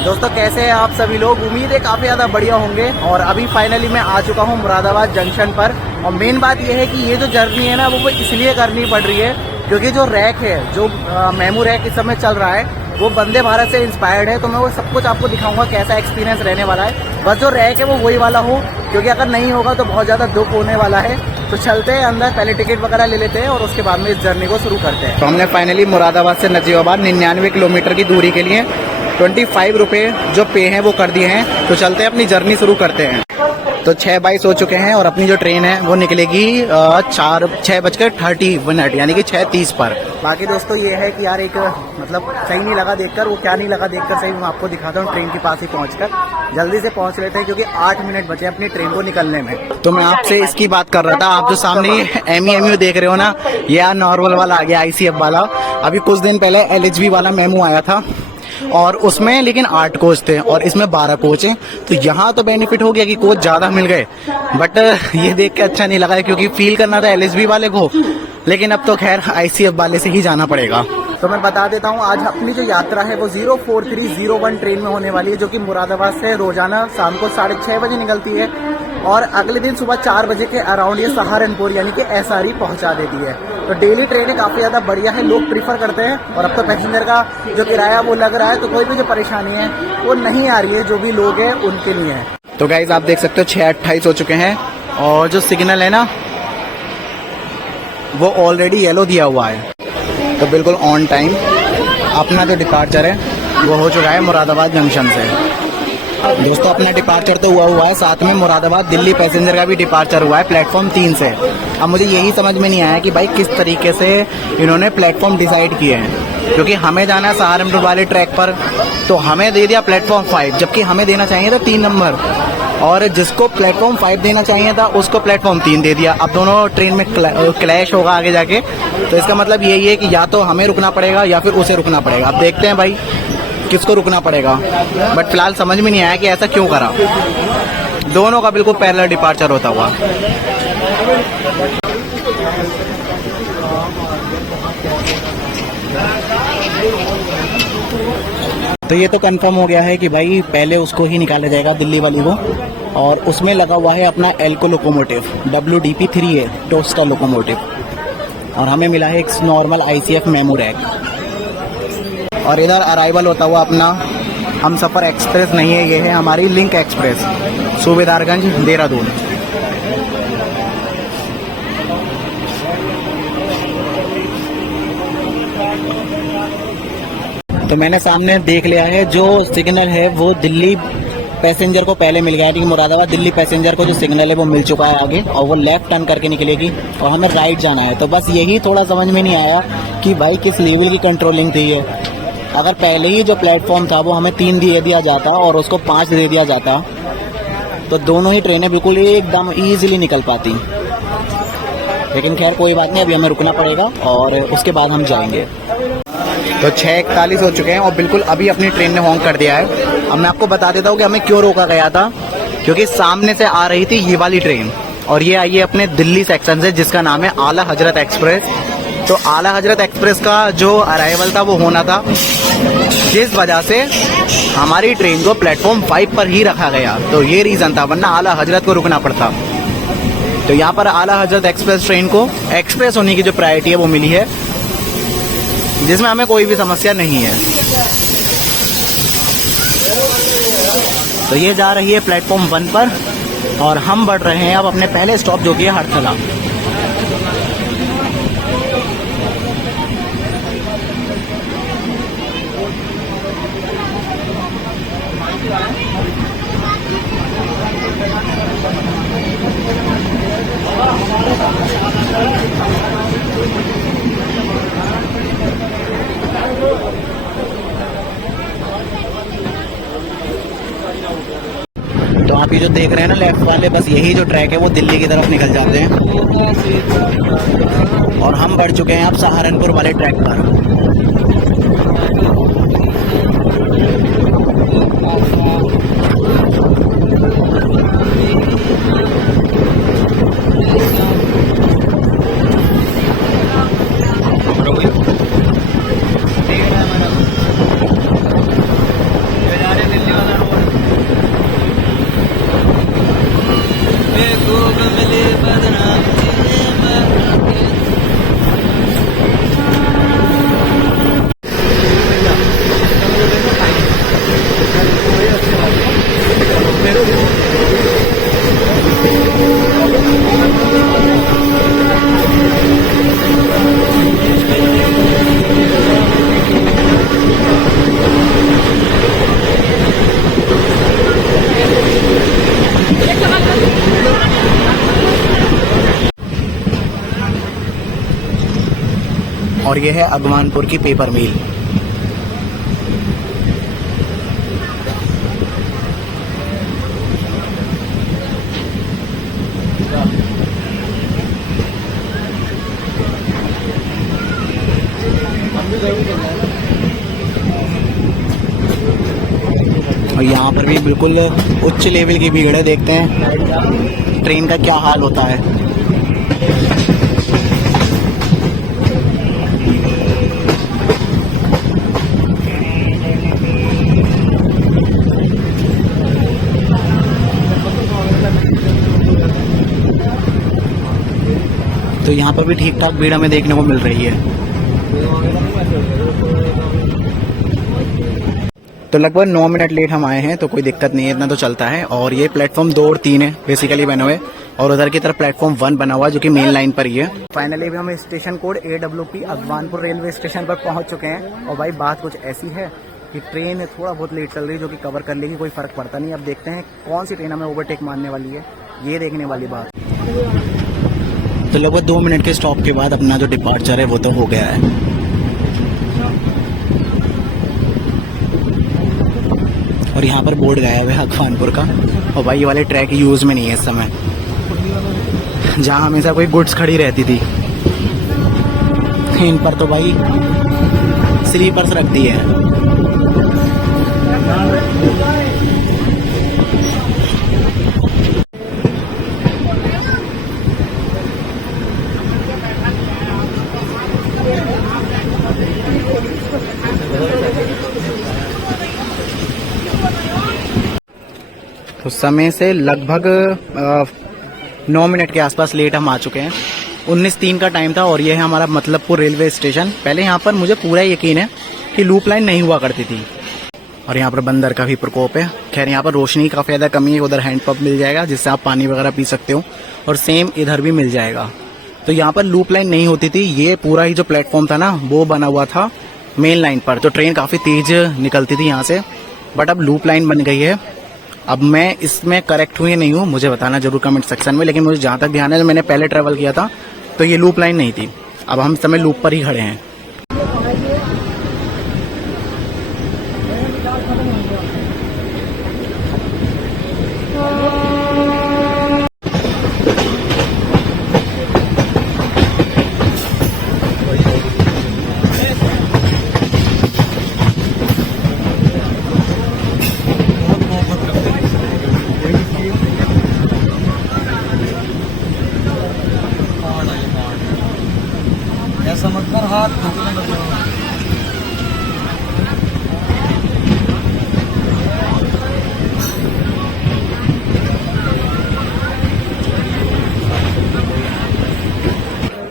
दोस्तों कैसे हैं आप सभी लोग। उम्मीद है काफ़ी ज़्यादा बढ़िया होंगे। और अभी फाइनली मैं आ चुका हूँ मुरादाबाद जंक्शन पर। और मेन बात यह है कि ये जो जर्नी है ना वो इसलिए करनी पड़ रही है क्योंकि जो रैक है, जो मेमू रैक इस समय चल रहा है, वो वंदे भारत से इंस्पायर्ड है। तो मैं वो सब कुछ आपको दिखाऊंगा कैसा एक्सपीरियंस रहने वाला है। बस जो रैक है वो वही वाला हो, क्योंकि अगर नहीं होगा तो बहुत ज़्यादा दुख होने वाला है। तो चलते हैं अंदर, पहले टिकट वगैरह ले लेते हैं और उसके बाद में इस जर्नी को शुरू करते हैं। तो हमने फाइनली मुरादाबाद से नजीबाबाद 99 किलोमीटर की दूरी के लिए 25 रुपये जो पे हैं वो कर दिए हैं। तो चलते हैं, अपनी जर्नी शुरू करते हैं। तो 6:22 हो चुके हैं और अपनी जो ट्रेन है वो निकलेगी 6:30 यानी कि 6:30 पर। बाकी दोस्तों ये है कि यार एक मतलब सही नहीं लगा देखकर, वो क्या नहीं लगा देखकर सही मैं आपको दिखाता हूँ। ट्रेन के पास ही पहुँचकर जल्दी से पहुँच लेते हैं क्योंकि 8 मिनट बचे अपनी ट्रेन को निकलने में। तो मैं आपसे इसकी बात कर रहा था, आप जो सामने एमयू देख रहे हो ना, ये नॉर्मल वाला आ गया, ICF वाला। अभी कुछ दिन पहले LHB वाला मेमू आया था और उसमें लेकिन 8 कोच थे और इसमें 12 कोच हैं। तो यहाँ तो बेनिफिट हो गया कि कोच ज़्यादा मिल गए, बट ये देख के अच्छा नहीं लगा क्योंकि फील करना था LHB वाले को, लेकिन अब तो खैर ICF वाले से ही जाना पड़ेगा। तो मैं बता देता हूँ, आज अपनी जो यात्रा है वो 04301 ट्रेन में होने वाली है, जो कि मुरादाबाद से रोजाना शाम को 6:30 बजे निकलती है और अगले दिन सुबह 4 बजे के अराउंड ये सहारनपुर यानी कि SRE पहुँचा देती है। तो डेली ट्रेनें काफ़ी ज़्यादा बढ़िया है, लोग प्रीफर करते हैं। और अब तो पैसेंजर का जो किराया वो लग रहा है, तो कोई भी जो परेशानी है वो नहीं आ रही है, जो भी लोग हैं उनके लिए है। तो गाइस आप देख सकते हो 6:28 हो चुके हैं और जो सिग्नल है ना वो ऑलरेडी येलो दिया हुआ है। तो बिल्कुल ऑन टाइम अपना जो डिपार्चर है वो हो चुका है मुरादाबाद जंक्शन से। दोस्तों अपना डिपार्चर तो हुआ है, साथ में मुरादाबाद दिल्ली पैसेंजर का भी डिपार्चर हुआ है प्लेटफॉर्म 3 से। अब मुझे यही समझ में नहीं आया कि भाई किस तरीके से इन्होंने प्लेटफॉर्म डिसाइड किए हैं, क्योंकि हमें जाना है सहारनपुर वाले ट्रैक पर, तो हमें दे दिया प्लेटफॉर्म 5, जबकि हमें देना चाहिए था 3 नंबर, और जिसको प्लेटफॉर्म 5 देना चाहिए था उसको प्लेटफॉर्म 3 दे दिया। अब दोनों ट्रेन में क्लैश होगा आगे जाके। तो इसका मतलब यही है कि या तो हमें रुकना पड़ेगा या फिर उसे रुकना पड़ेगा। अब देखते हैं भाई किसको रुकना पड़ेगा, बट फिलहाल समझ में नहीं आया कि ऐसा क्यों करा। दोनों का बिल्कुल पैरेलल डिपार्चर होता हुआ। तो ये तो कंफर्म हो गया है कि भाई पहले उसको ही निकाला जाएगा दिल्ली वाली को, और उसमें लगा हुआ है अपना एल्को लोकोमोटिव WDP3 है, टोस्टर लोकोमोटिव, और हमें मिला है एक नॉर्मल ICF मेमू रैक। और इधर अराइवल होता हुआ अपना हमसफर एक्सप्रेस नहीं है, ये है हमारी लिंक एक्सप्रेस सूबेदारगंज देहरादून। तो मैंने सामने देख लिया है, जो सिग्नल है वो दिल्ली पैसेंजर को पहले मिल गया है, मुरादाबाद दिल्ली पैसेंजर को जो सिग्नल है वो मिल चुका है आगे, और वो लेफ्ट टर्न करके निकलेगी और हमें राइट जाना है। तो बस यही थोड़ा समझ में नहीं आया कि भाई किस लेवल की कंट्रोलिंग थी ये। अगर पहले ही जो प्लेटफॉर्म था वो हमें 3 दे दिया जाता और उसको 5 दे दिया जाता, तो दोनों ही ट्रेनें बिल्कुल एकदम ईजिली निकल पाती। लेकिन खैर कोई बात नहीं, अभी हमें रुकना पड़ेगा और उसके बाद हम जाएंगे। तो 6:41 हो चुके हैं और बिल्कुल अभी अपनी ट्रेन ने हॉन्क कर दिया है। अब मैं आपको बता देता हूँ कि हमें क्यों रोका गया था, क्योंकि सामने से आ रही थी ये वाली ट्रेन और ये आई है अपने दिल्ली सेक्शन से, जिसका नाम है आला हजरत एक्सप्रेस। तो आला हजरत एक्सप्रेस का जो अराइवल था वो होना था, जिस वजह से हमारी ट्रेन को प्लेटफॉर्म 5 पर ही रखा गया। तो ये रीज़न था, वरना आला हजरत को रुकना पड़ता। तो यहाँ पर आला हजरत एक्सप्रेस ट्रेन को एक्सप्रेस होने की जो प्रायोरिटी है वो मिली है, जिसमें हमें कोई भी समस्या नहीं है। तो ये जा रही है प्लेटफॉर्म 1 पर और हम बढ़ रहे हैं अब अपने पहले स्टॉप, जो कि है हरथला। तो आप ये जो देख रहे हैं ना लेफ्ट वाले, बस यही जो ट्रैक है वो दिल्ली की तरफ निकल जाते हैं और हम बढ़ चुके हैं अब सहारनपुर वाले ट्रैक पर। और ये है अगवानपुर की पेपर मिल। और यहाँ पर भी बिल्कुल उच्च लेवल की भीड़ है। देखते हैं ट्रेन का क्या हाल होता है। तो यहाँ पर भी ठीक ठाक भीड़ हमें देखने को मिल रही है। तो लगभग 9 मिनट लेट हम आए हैं, तो कोई दिक्कत नहीं है, इतना तो चलता है। और ये प्लेटफॉर्म 2 और 3 है बेसिकली बने हुए, और उधर की तरफ प्लेटफॉर्म 1 बना हुआ जो कि मेन लाइन पर ही है। फाइनली भी हम station code AWP Agwanpur railway station पर पहुंच चुके हैं। और भाई बात कुछ ऐसी है कि ट्रेन थोड़ा बहुत लेट चल रही है, जो कि कवर कर लेगी, कोई फर्क पड़ता नहीं। अब देखते हैं कौन सी ट्रेन हमें ओवरटेक मारने वाली है, ये देखने वाली बात। तो लगभग 2 मिनट के स्टॉप के बाद अपना जो डिपार्चर है वो तो हो गया है। और यहाँ पर बोर्ड गायब है अगवानपुर का। और भाई ये वाले ट्रैक यूज में नहीं है इस समय, जहाँ हमेशा कोई गुड्स खड़ी रहती थी। इन पर तो भाई स्लीपर्स रख दिए हैं। तो समय से लगभग 9 मिनट के आसपास लेट हम आ चुके हैं। 19:03 का टाइम था और ये है हमारा मतलबपुर रेलवे स्टेशन। पहले यहाँ पर मुझे पूरा यकीन है कि लूप लाइन नहीं हुआ करती थी। और यहाँ पर बंदर का भी प्रकोप है। खैर यहाँ पर रोशनी का ज़्यादा कमी है। उधर हैंडपंप मिल जाएगा जिससे आप पानी वगैरह पी सकते हो, और सेम इधर भी मिल जाएगा। तो यहाँ पर लूप लाइन नहीं होती थी। ये पूरा ही जो प्लेटफॉर्म था ना वो बना हुआ था मेन लाइन पर, तो ट्रेन काफ़ी तेज निकलती थी यहाँ से। बट अब लूप लाइन बन गई है। अब मैं इसमें करेक्ट हूँ या नहीं हूँ मुझे बताना जरूर कमेंट सेक्शन में। लेकिन मुझे जहाँ तक ध्यान है, जो मैंने पहले ट्रेवल किया था तो ये लूप लाइन नहीं थी। अब हम इस समय लूप पर ही खड़े हैं। समझकर हाथ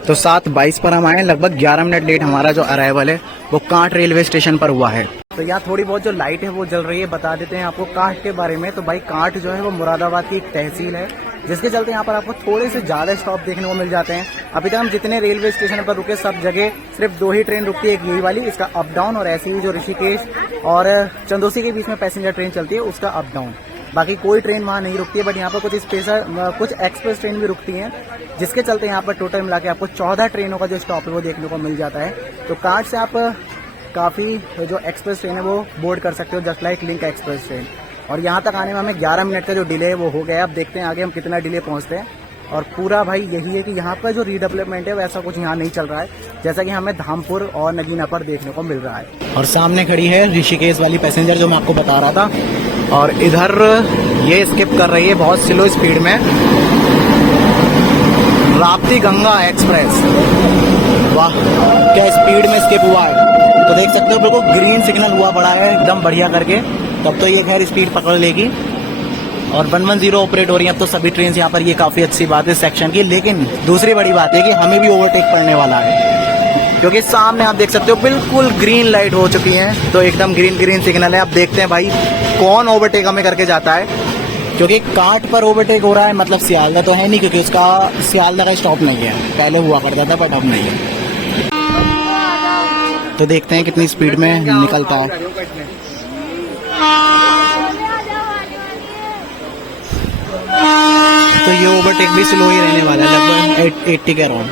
तो 7:22 पर हम आए। लगभग 11 मिनट लेट हमारा जो अराइवल है वो कांट रेलवे स्टेशन पर हुआ है। तो यहाँ थोड़ी बहुत जो लाइट है वो जल रही है। बता देते हैं आपको कांट के बारे में। तो भाई कांट जो है वो मुरादाबाद की एक तहसील है, जिसके चलते यहाँ पर आपको थोड़े से ज्यादा स्टॉप देखने को मिल जाते हैं। अभी तक हम जितने रेलवे स्टेशन पर रुके सब जगह सिर्फ 2 ही ट्रेन रुकती है, एक यही वाली, इसका अप डाउन, और ऐसी ही जो ऋषिकेश और चंदोसी के बीच में पैसेंजर ट्रेन चलती है उसका अप डाउन। बाकी कोई ट्रेन वहाँ नहीं रुकती है। बट यहाँ पर कुछ स्पेशल कुछ एक्सप्रेस ट्रेन भी रुकती हैं, जिसके चलते यहाँ पर टोटल मिला के आपको 14 ट्रेनों का जो स्टॉप है वो देखने को मिल जाता है। तो कांट से आप काफ़ी जो एक्सप्रेस ट्रेन है वो बोर्ड कर सकते हो, just like link express train. और यहाँ तक आने में हमें 11 मिनट का जो डिले है वो हो गया है। अब देखते हैं आगे हम कितना डिले पहुँचते हैं। और पूरा भाई यही है कि यहाँ पर जो रीडेवलपमेंट है वैसा कुछ यहाँ नहीं चल रहा है, जैसा कि हमें धामपुर और नगीना पर देखने को मिल रहा है। और सामने खड़ी है ऋषिकेश वाली पैसेंजर जो मैं आपको बता रहा था। और इधर ये स्किप कर रही है बहुत स्लो स्पीड में, राप्ती गंगा एक्सप्रेस। वाह क्या स्पीड में स्किप हुआ है। तो देख सकते हो बिल्कुल ग्रीन सिग्नल हुआ पड़ा है एकदम बढ़िया करके। तब तो ये खैर स्पीड पकड़ लेगी। और 110 ऑपरेट हो रही है अब तो सभी ट्रेन यहाँ पर। ये काफी अच्छी बात है सेक्शन की। लेकिन दूसरी बड़ी बात है कि हमें भी ओवरटेक करने वाला है, क्योंकि सामने आप देख सकते हो बिल्कुल ग्रीन लाइट हो चुकी है। तो एकदम ग्रीन ग्रीन सिग्नल है। अब देखते हैं भाई कौन ओवरटेक हमें करके जाता है। क्योंकि काट पर ओवरटेक हो रहा है, मतलब सियालदा तो है नहीं, क्योंकि उसका सियालदा का स्टॉप नहीं है, पहले हुआ करता था बट अब नहीं है। तो देखते हैं कितनी स्पीड में निकलता है। तो ये ओवरटेक भी स्लो ही रहने वाला है, लगभग 80 के अराउंड।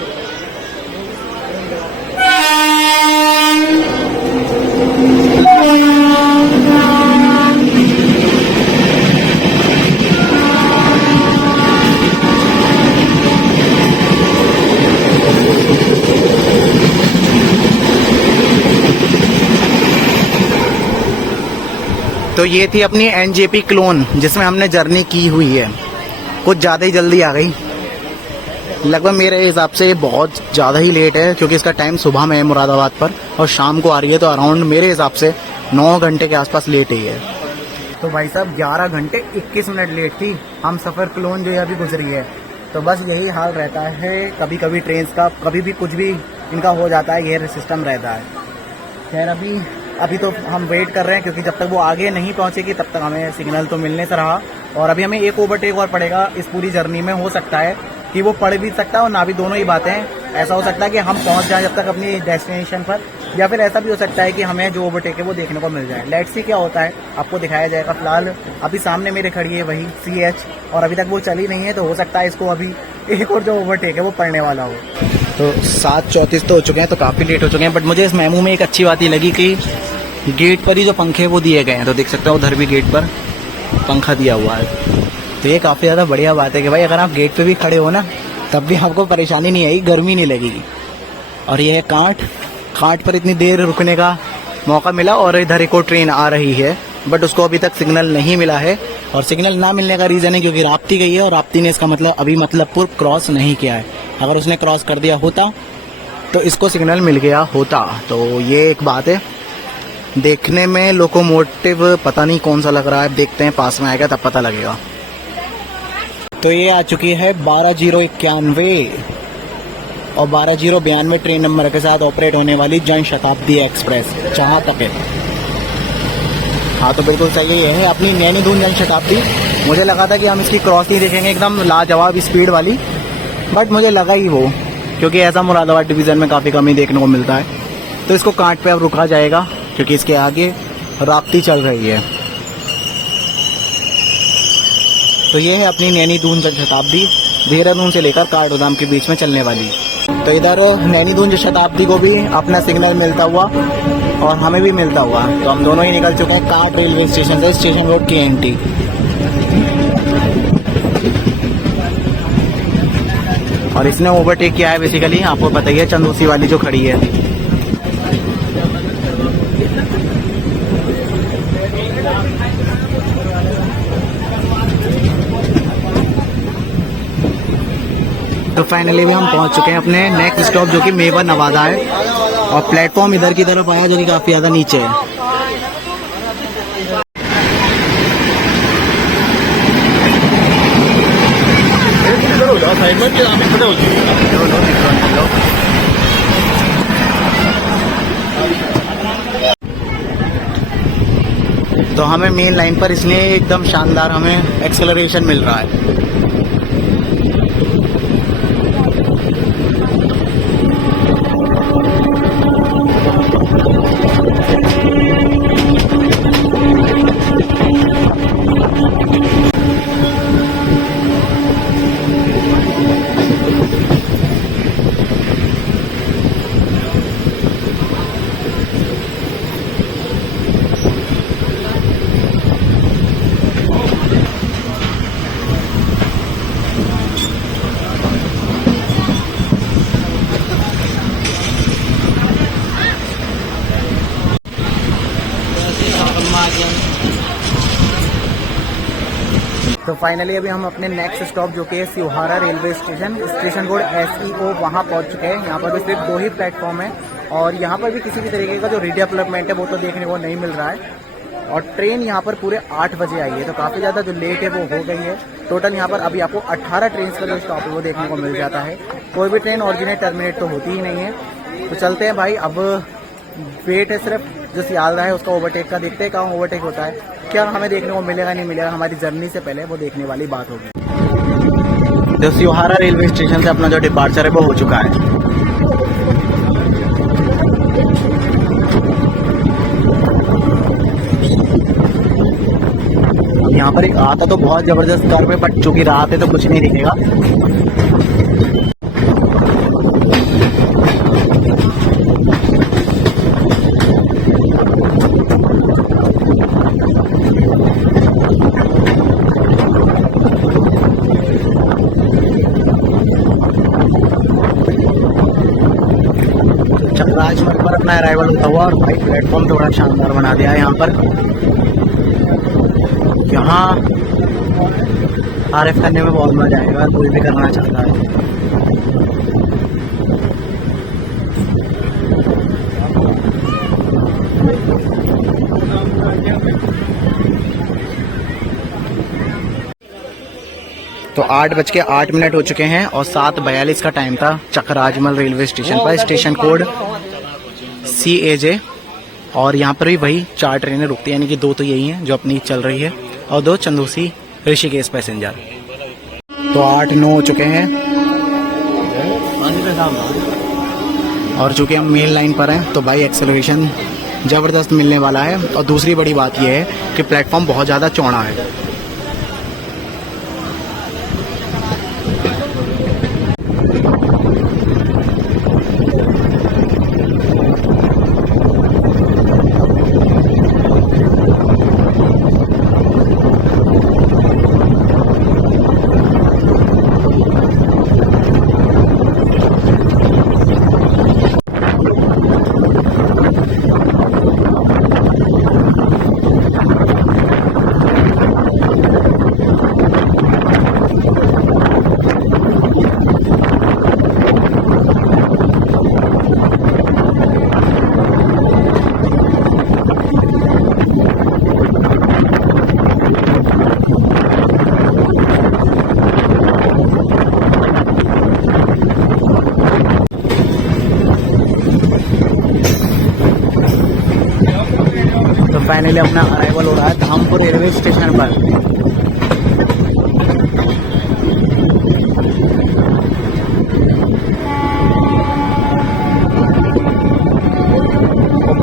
तो ये थी अपनी एनजेपी क्लोन जिसमें हमने जर्नी की हुई है। कुछ ज़्यादा ही जल्दी आ गई, लगभग मेरे हिसाब से बहुत ज़्यादा ही लेट है, क्योंकि इसका टाइम सुबह में है मुरादाबाद पर और शाम को आ रही है, तो अराउंड मेरे हिसाब से 9 घंटे के आसपास लेट ही है। तो भाई साहब 11 घंटे 21 मिनट लेट थी हम सफ़र क्लोन जो है अभी गुजरी है। तो बस यही हाल रहता है कभी कभी ट्रेन का, कभी भी कुछ भी इनका हो जाता है, ये सिस्टम रहता है। खैर अभी तो हम वेट कर रहे हैं, क्योंकि जब तक वो आगे नहीं पहुंचेगी तब तक हमें सिग्नल तो मिलने से रहा, और अभी हमें एक ओवरटेक और पड़ेगा इस पूरी जर्नी में। हो सकता है कि वो पड़ भी सकता है और ना भी, दोनों ही बातें हैं। ऐसा हो सकता है कि हम पहुंच जाएं जब तक अपनी डेस्टिनेशन पर, या फिर ऐसा भी हो सकता है कि हमें जो ओवरटेक है वो देखने को मिल जाए। लेट्स सी क्या होता है, आपको दिखाया जाएगा। फिलहाल अभी सामने मेरे खड़ी है वही CH, और अभी तक वो चली नहीं है, तो हो सकता है इसको अभी एक और जो ओवरटेक है वो पड़ने वाला हो। तो 7:34 तो हो चुके हैं, तो काफ़ी लेट हो चुके हैं। बट मुझे इस मेमू में एक अच्छी बात ये लगी कि गेट पर ही जो पंखे वो दिए गए हैं, तो देख सकते हो उधर भी गेट पर पंखा दिया हुआ है। तो ये काफ़ी ज़्यादा बढ़िया बात है कि भाई अगर आप गेट पे भी खड़े हो ना, तब भी आपको परेशानी नहीं आएगी, गर्मी नहीं लगेगी। और ये है कांट पर इतनी देर रुकने का मौका मिला, और इधर एक और ट्रेन आ रही है, बट उसको अभी तक सिग्नल नहीं मिला है। और सिग्नल ना मिलने का रीज़न है क्योंकि राप्ती गई है, और राप्ती ने इसका मतलब अभी मतलबपुर क्रॉस नहीं किया है। अगर उसने क्रॉस कर दिया होता तो इसको सिग्नल मिल गया होता। तो ये एक बात है। देखने में लोकोमोटिव पता नहीं कौन सा लग रहा है, देखते हैं, पास में आएगा तब पता लगेगा। तो ये आ चुकी है 12091 और 12092 ट्रेन नंबर के साथ ऑपरेट होने वाली जन शताब्दी एक्सप्रेस, जहाँ तक है। हाँ तो बिल्कुल सही है अपनी नैनी दून जन शताब्दी। मुझे लगा था कि हम इसकी क्रॉस नहीं देखेंगे एकदम लाजवाब स्पीड वाली, बट मुझे लगा ही वो, क्योंकि ऐसा मुरादाबाद डिवीज़न में काफ़ी कम ही देखने को मिलता है। तो इसको कांट पे अब रुका जाएगा, क्योंकि इसके आगे राप्ती चल रही है। तो ये है अपनी नैनी दून जन शताब्दी, देहरादून से लेकर काठगोदाम के बीच में चलने वाली। तो इधर नैनी दून जन शताब्दी को भी अपना सिग्नल मिलता हुआ और हमें भी मिलता हुआ, तो हम दोनों ही निकल चुके हैं काट रेलवे स्टेशन से, स्टेशन रोड KNT। और इसने ओवरटेक किया है बेसिकली, आपको बताइए, चंदूसी वाली जो खड़ी है। तो फाइनली भी हम पहुंच चुके हैं अपने नेक्स्ट स्टॉप, जो कि मेवा नवादा है, और प्लेटफॉर्म इधर की तरफ आया जो कि काफ़ी ज़्यादा नीचे है। तो हमें मेन लाइन पर इसलिए एकदम शानदार हमें एक्सेलरेशन मिल रहा है। तो फाइनली अभी हम अपने नेक्स्ट स्टॉप जो कि है Seohara railway station, station road SEO, वहाँ पहुँच चुके हैं। यहाँ पर भी सिर्फ 2 ही प्लेटफॉर्म है, और यहाँ पर भी किसी भी तरीके का जो रिडेवलपमेंट है वो तो देखने को नहीं मिल रहा है। और ट्रेन यहाँ पर पूरे 8 बजे आई है, तो काफ़ी ज़्यादा जो लेट है वो हो गई है। टोटल यहाँ पर अभी आपको 18 ट्रेन का जो स्टॉप है वो देखने को मिल जाता है। कोई भी ट्रेन ऑरिजिनेट टर्मिनेट तो होती ही नहीं है। तो चलते हैं भाई, अब वेट है सिर्फ जो सियालदा है उसका ओवरटेक का, देखते हैं कहाँ ओवरटेक होता है। क्या हमें देखने को मिलेगा नहीं मिलेगा हमारी जर्नी से पहले, वो देखने वाली बात होगी। तो सियोहारा रेलवे स्टेशन से अपना जो डिपार्चर है वो हो चुका है। यहाँ पर एक आता तो बहुत जबरदस्त कर्व है, बट चूंकि रात है तो कुछ नहीं दिखेगा। राजमार्ग पर अपना अराइवल होता हुआ और भाई प्लेटफॉर्म थोड़ा शानदार बना दिया है यहाँ पर। यहाँ आरएफ करने में बहुत मजा आएगा, कोई भी करना चाहता है। तो 8:08 हो चुके हैं और 7:42 का टाइम था चकराजमल रेलवे स्टेशन पर। स्टेशन कोड CAJ और यहाँ पर भी वही 4 ट्रेनें रुकती हैं, यानी कि 2 तो यही हैं जो अपनी चल रही है और 2 चंदूसी ऋषिकेश पैसेंजर। तो 8-9 हो चुके हैं और चूंकि हम मेन लाइन पर हैं तो भाई एक्सेलरेशन ज़बरदस्त मिलने वाला है। और दूसरी बड़ी बात यह है कि प्लेटफॉर्म बहुत ज़्यादा चौड़ा है। फाइनली अपना अराइवल हो रहा है धामपुर रेलवे स्टेशन पर।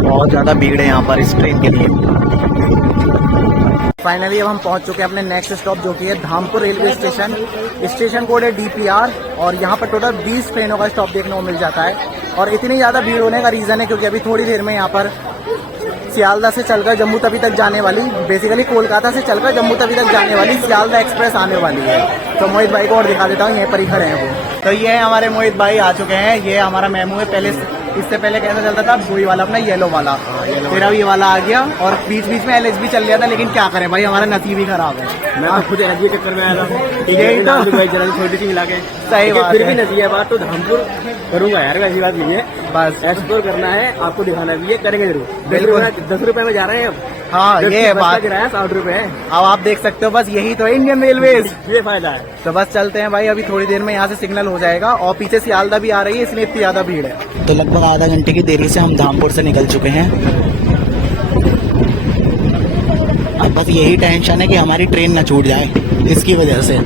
बहुत ज्यादा भीड़ है यहाँ पर इस ट्रेन के लिए। फाइनली अब हम पहुंच चुके हैं अपने नेक्स्ट स्टॉप जो कि है Dhampur railway station. Station code है DPR और यहाँ पर टोटल 20 ट्रेनों का स्टॉप देखने को मिल जाता है। और इतनी ज़्यादा भीड़ होने का रीज़न है क्योंकि अभी थोड़ी देर में यहाँ पर सियालदा से चलकर जम्मू तवी तक जाने वाली, बेसिकली कोलकाता से चलकर जम्मू तवी तक जाने वाली सियालदा एक्सप्रेस आने वाली है। तो मोहित भाई को और दिखा देता हूँ, यहीं पर ही खड़े हैं वो। तो ये हमारे मोहित भाई आ चुके हैं। ये हमारा मेमू है। पहले इससे पहले कैसा चलता था, वही वाला अपना येलो वाला, फिर अब ये वाला आ गया और बीच बीच में LHB चल गया था। लेकिन क्या करें भाई, हमारा नसीब ही खराब है। मैं खुद LHB के चक्कर में आया था, यही तो छोटी सी मिला के सही बात फिर भी है। नसीब है बात तो धामपुर करूंगा यार, ऐसी बात नहीं है। बस एक्सप्लोर करना है, आपको दिखाना भी है, करेंगे जरूर। बिल्कुल। 10 रुपए में जा रहे हैं अब। हाँ ये बात, किराया 60 रुपए है। अब आप देख सकते हो। बस यही तो है इंडियन रेलवेज, ये फायदा है। तो बस चलते हैं भाई। अभी थोड़ी देर में यहाँ से सिग्नल हो जाएगा और पीछे सियालदा भी आ रही है, इसलिए इतनी ज्यादा भीड़ है। तो लगभग आधा घंटे की देरी से हम धामपुर से निकल चुके हैं। अब बस यही टेंशन है कि हमारी ट्रेन न छूट जाए, इसकी वजह से।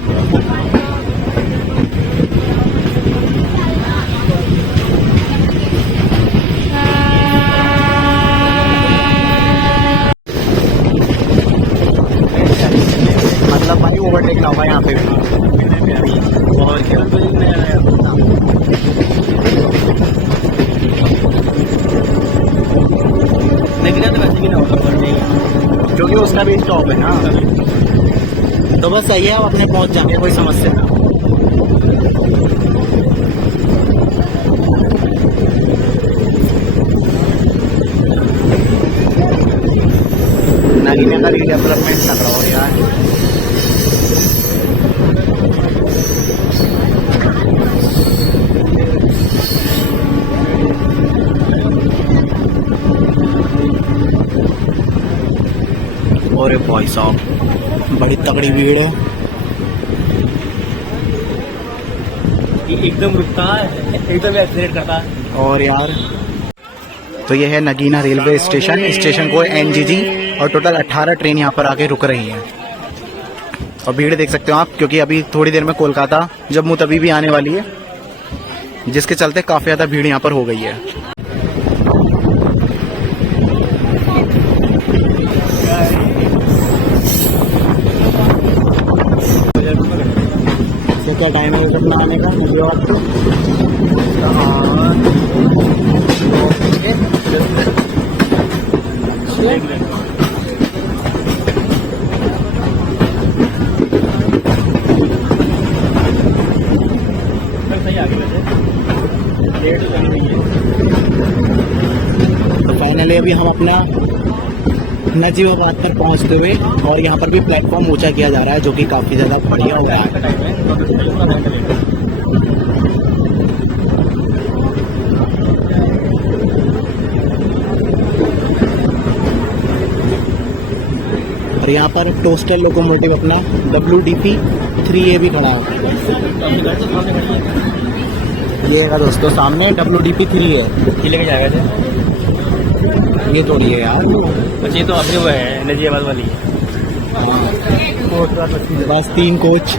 मतलब भाई ओवरटेक ना होगा यहाँ पे और क्या। क्योंकि उसका भी स्टॉप है ना, तो बस सही है, अब अपने पहुंच जाएंगे, कोई समस्या ना। नगीने का रीडेवलपमेंट लग रहा हो यार। और भाई साहब बड़ी तगड़ी भीड़ है। एकदम रुकता है, एकदम एक्सीलेट करता है। और यार तो ये है नगीना रेलवे स्टेशन। स्टेशन को NGG और टोटल 18 ट्रेन यहाँ पर आके रुक रही हैं। और भीड़ देख सकते हो आप, क्योंकि अभी थोड़ी देर में कोलकाता जम्मू तवी भी आने वाली है, जिसके चलते काफ़ी ज़्यादा भीड़ यहाँ पर हो गई है। क्या टाइम है कितना आने का मुझे आपको? तो फाइनली अभी हम अपना नजीबाबाद पर पहुंचते हुए, और यहाँ पर भी प्लेटफॉर्म ऊंचा किया जा रहा है, जो कि काफ़ी ज़्यादा बढ़िया हो रहा है। और यहाँ पर टोस्टर लोकोमोटिव अपना WDP 3A भी खड़ा है। ये है दोस्तों सामने WDP 3A लेके जाएगा ये थोड़ी है यार, बस ये तो अपनी वो है नजीबाबाद वाली। बस 3 कोच।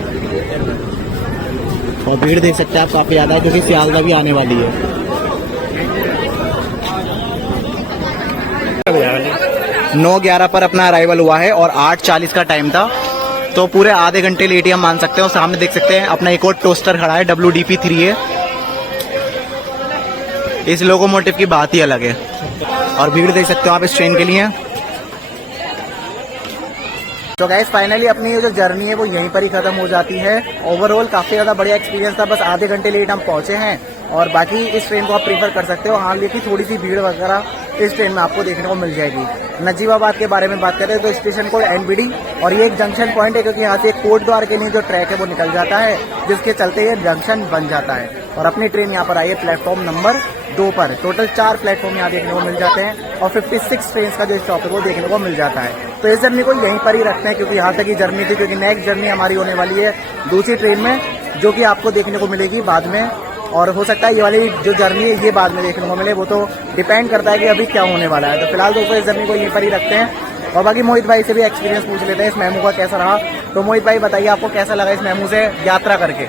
और भीड़ देख सकते हैं आप काफ़ी ज़्यादा है, क्योंकि सियालदा भी आने वाली है। 9:11 पर अपना अराइवल हुआ है और 8:40 का टाइम था, तो पूरे आधे घंटे लेट ही हम मान सकते हैं। और सामने देख सकते हैं अपना एक और टोस्टर खड़ा है WDP 3A। इस लोकोमोटिव की बात ही अलग है। और भीड़ देख सकते हो आप इस ट्रेन के लिए। तो गाइस फाइनली अपनी ये जो जर्नी है वो यहीं पर ही खत्म हो जाती है। ओवरऑल काफी ज्यादा बढ़िया एक्सपीरियंस था, बस आधे घंटे लेट हम पहुंचे हैं। और बाकी इस ट्रेन को आप प्रीफर कर सकते हो। हाँ, लेकिन थोड़ी सी भीड़ वगैरह इस ट्रेन में आपको देखने को मिल जाएगी। नजीबाबाद के बारे में बात करें तो स्टेशन कोड NBD, और ये एक जंक्शन पॉइंट है, क्योंकि यहाँ से कोट द्वार के लिए जो ट्रैक है वो निकल जाता है, जिसके चलते ये जंक्शन बन जाता है। और अपनी ट्रेन यहाँ पर आई है प्लेटफॉर्म नंबर 2 पर। टोटल 4 प्लेटफॉर्म यहाँ देखने को मिल जाते हैं, और 56 ट्रेन का जो स्टॉप है वो देखने को मिल जाता है। तो इस जर्नी को यहीं पर ही रखते हैं, क्योंकि यहाँ तक की जर्नी थी, क्योंकि नेक्स्ट जर्नी हमारी होने वाली है दूसरी ट्रेन में, जो कि आपको देखने को मिलेगी बाद में। और हो सकता है ये वाली जो जर्नी है ये बाद में देखने को मिले, वो तो डिपेंड करता है कि अभी क्या होने वाला है। तो फिलहाल दोस्तों इस जर्नी को यहीं पर ही रखते हैं, और बाकी मोहित भाई से भी एक्सपीरियंस पूछ लेते हैं इस मेमू का कैसा रहा। तो मोहित भाई बताइए, आपको कैसा लगा इस मेमू से यात्रा करके?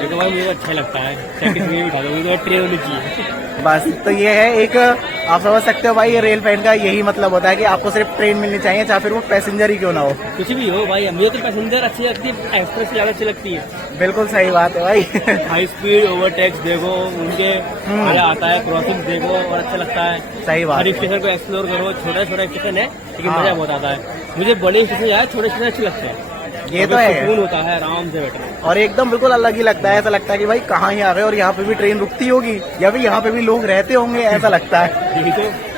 देखो भाई मुझे अच्छा लगता है, ट्रेन होनी चाहिए बस। तो ये है एक, आप समझ सकते हो भाई, ये रेल फैन का यही मतलब होता है कि आपको सिर्फ ट्रेन मिलनी चाहिए, चाहे फिर वो पैसेंजर ही क्यों ना हो। कुछ भी हो भाई, मुझे तो पैसेंजर अच्छी लगती है, एक्सप्रेस ज्यादा अच्छी लगती है। बिल्कुल सही बात है भाई। हाई स्पीड ओवरटेक्स देखो, उनके मजा आता है, क्रॉसिंग देखो और अच्छा लगता है। सही बात। हर स्टेशन को एक्सप्लोर करो, छोटा छोटा स्टेशन है लेकिन मजा बहुत आता है। मुझे बड़े स्टेशन यार छोटे स्टेशन अच्छे लगते हैं, ये तो है, सुकून होता है, आराम से बैठना, और एकदम बिल्कुल अलग ही लगता है। ऐसा लगता है कि भाई कहाँ ही आ गए, और यहाँ पे भी ट्रेन रुकती होगी, या फिर यहाँ पे भी लोग रहते होंगे, ऐसा लगता है।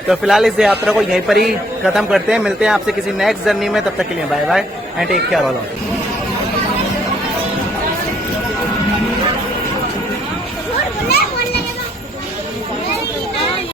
तो फिलहाल इस यात्रा को यहीं पर ही खत्म करते हैं। मिलते हैं आपसे किसी नेक्स्ट जर्नी में, तब तक के लिए bye bye and take care all.